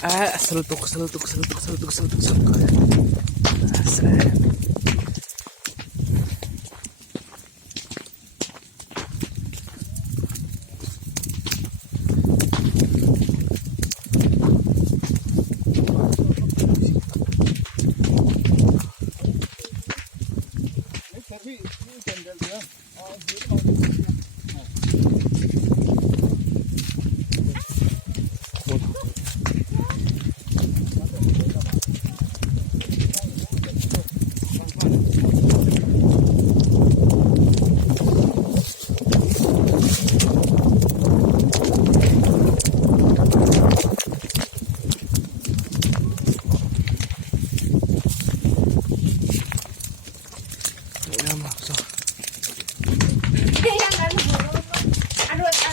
Salutok, salutok, salutok, salutok, salutok, salutok. Asal.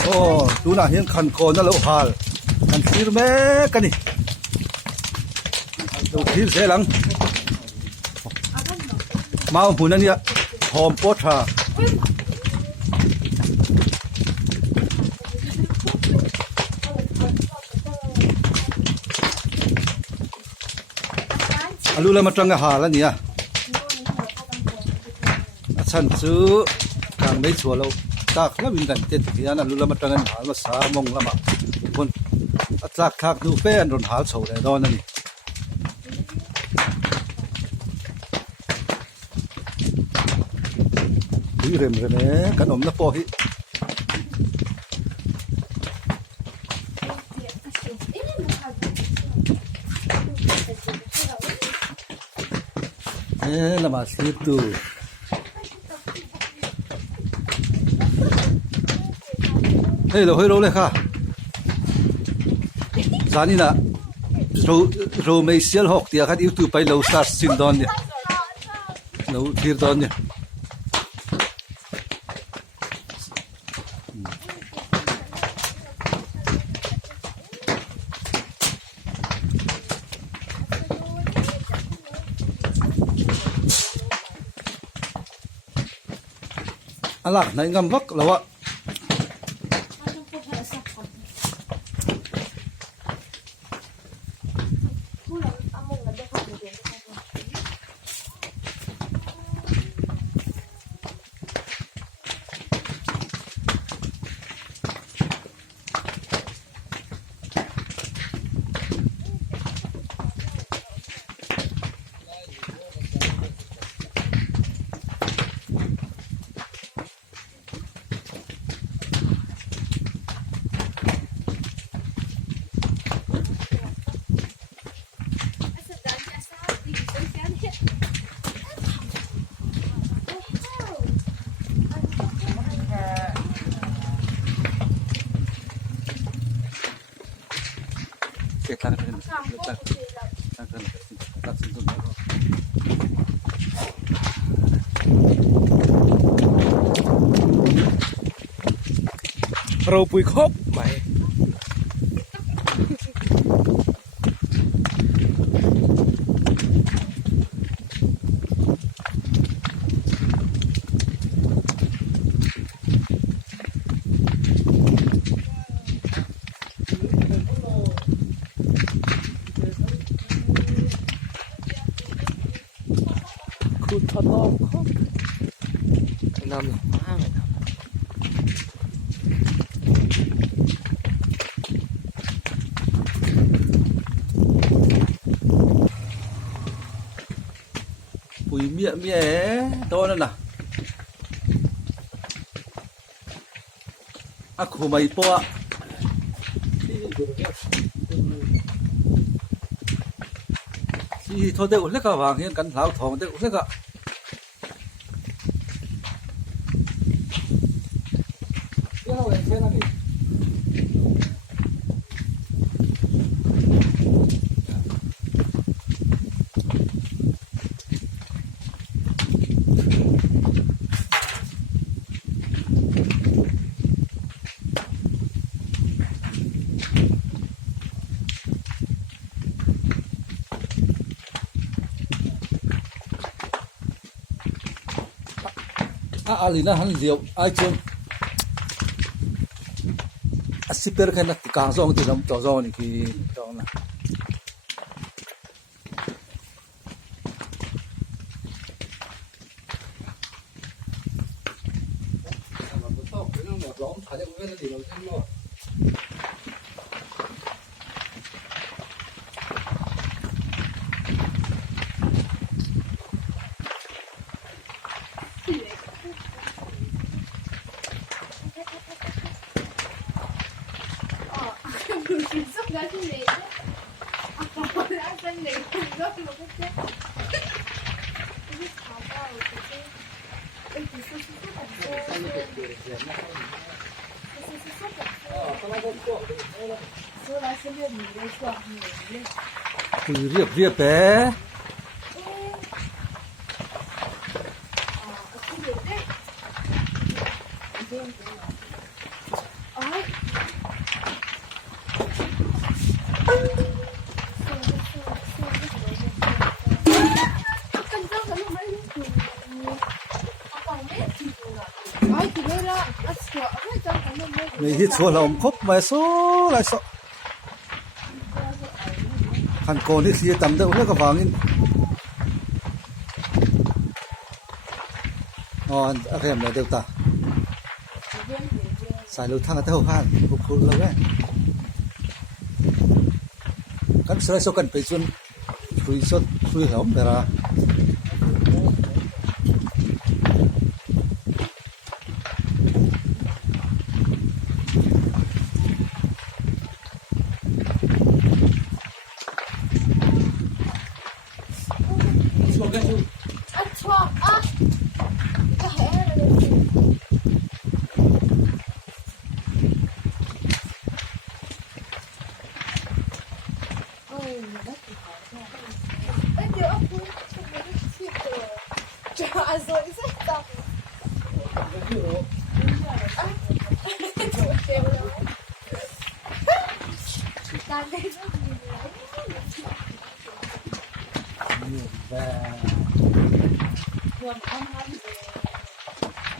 Oh, tu nak yang kan kau nak lalu hal, kan kir me kan ni, tu kir selang, mau punan ya, hom pot ha. Alu lah macam hal lah ni ya. Asan tu kangไม่ชัวร์แล้วตากแล้ววินกันเจ็ดที่นั่นรู้แล้วมันตั้งกันหามาสามงละมาคนตากทักดูเป็นรนหาโฉดตอนนั้นนี่เริ่มเลยเนี่ยขนมน้ำปอฮิละมาสิตูเฮ้ยเราเลยค่ะจานี่นะเราไม่เสียหกเดียวครับยูทูบไปเราสตาร์ทซินดอนเนี่ยเราทีร์ดอนเนี่ยอะไรไหนงำวักแล้ววะเราปุยครบไหมคุณทอดรอบครบนำหลังมากเลยนะปุ๋ยเมียโตนั่นน่ะอะคูไม่ปะที่ทอดเด็กเล็กก็วางเห็นกันเหลาทองเด็กเล็กก็alina han liu ai chun asiper kan ti kang zong ti lam to zong ni ki to na ร้องถ่ายได้ไม่ได้ดีเราทั้งหมดคือเรียบแปะในที่ชัวเราครบมาสู้ไรสู้ขันโกนที่เสียต่ำเด้อเรื่องกับวางอินอ๋ออะไรแบบเดียวตาสายลูกทางกระเท่าผ่านคุกเลยกันสลายสกันไปจนคุยสดคุยหอมเวลาAlso ist es doch.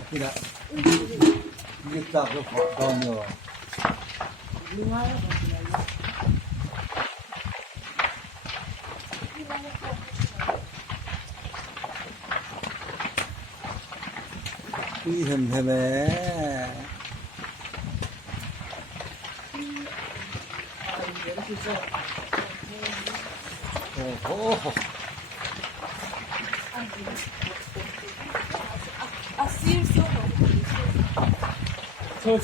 Tidak, kita berfotonya. Hem oh. Asyl så. Så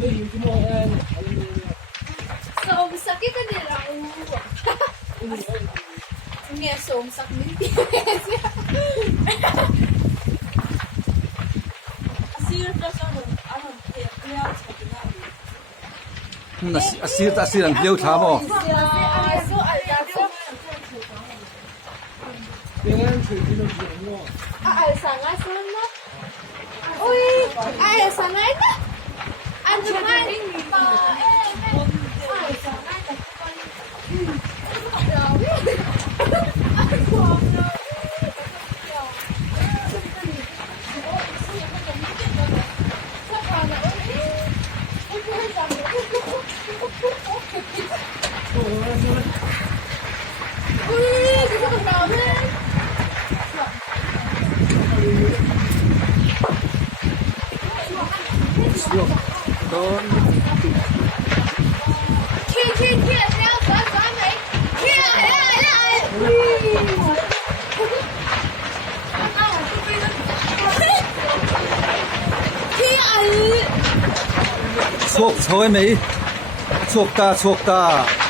nu gick det Så om sakit ka nila Nga so om sak minti. Asyl pa sa ano kaya Asir ang liu thamo. So algaso. Dengan cerita semua. Sangat sana. Uy, sangat na. Ano man pa sangat ka. Don chuộc thôi mấy chuộc ta